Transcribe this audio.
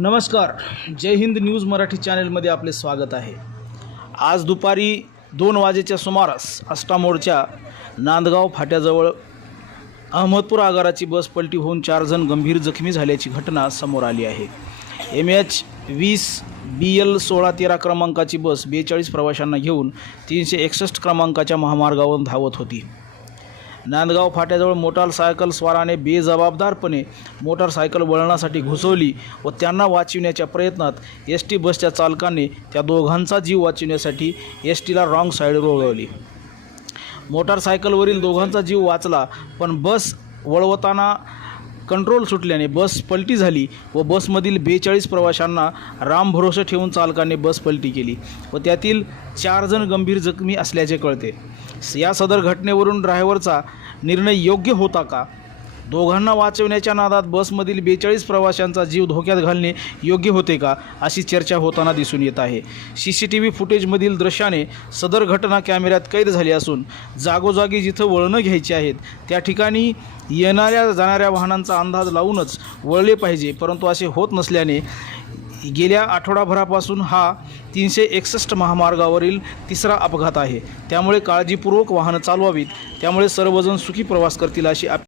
नमस्कार. जय हिंद न्यूज मराठी चॅनेलमध्ये आपले स्वागत आहे. आज दुपारी दोन वाजेच्या सुमारास आष्टामोडच्या नांदगाव फाट्याजवळ अहमदपूर आगाराची बस पलटी होऊन चार जण गंभीर जखमी झाल्याची घटना समोर आली आहे. एम एच वीस बी एल सोळा तेरा क्रमांकाची बस बेचाळीस प्रवाशांना घेऊन तीनशे एकसष्ट क्रमांकाच्या महामार्गावरून धावत होती. नांदगाव फाट्याजवळ मोटारसायकल स्वाराने बेजबाबदारपणे मोटारसायकल वळणासाठी घुसवली व त्यांना वाचविण्याच्या प्रयत्नात एस टी बसच्या चालकाने त्या दोघांचा जीव वाचविण्यासाठी एस टीला रॉंग साईड रोवली. मोटारसायकलवरील दोघांचा जीव वाचला पण बस वळवताना कंट्रोल सुटल्याने बस पलटी झाली व बसमधील बेचाळीस प्रवाशांना राम भरोसा ठेवून चालकाने बस पलटी केली व त्यातील चार जण गंभीर जखमी असल्याचे कळते. या सदर घटनेवरून ड्रायव्हरचा निर्णय योग्य होता का? दोघांना वाचवण्याच्या नादात बसमधील बेचाळीस प्रवाशांचा जीव धोक्यात घालणे योग्य होते का अशी चर्चा होताना दिसून येत आहे. सी सी टी व्ही फुटेजमधील दृश्याने सदर घटना कॅमेऱ्यात कैद झाली असून जागोजागी जिथं वळणं घ्यायची आहेत त्या ठिकाणी येणाऱ्या जाणाऱ्या वाहनांचा अंदाज लावूनच वळले पाहिजे परंतु असे होत नसल्याने गेल्या आठवडाभरापासून हा तीनशे एकसष्ट महामार्गावरील तिसरा अपघात आहे. त्यामुळे काळजीपूर्वक वाहनं चालवावीत त्यामुळे सर्वजण सुखी प्रवास करतील अशी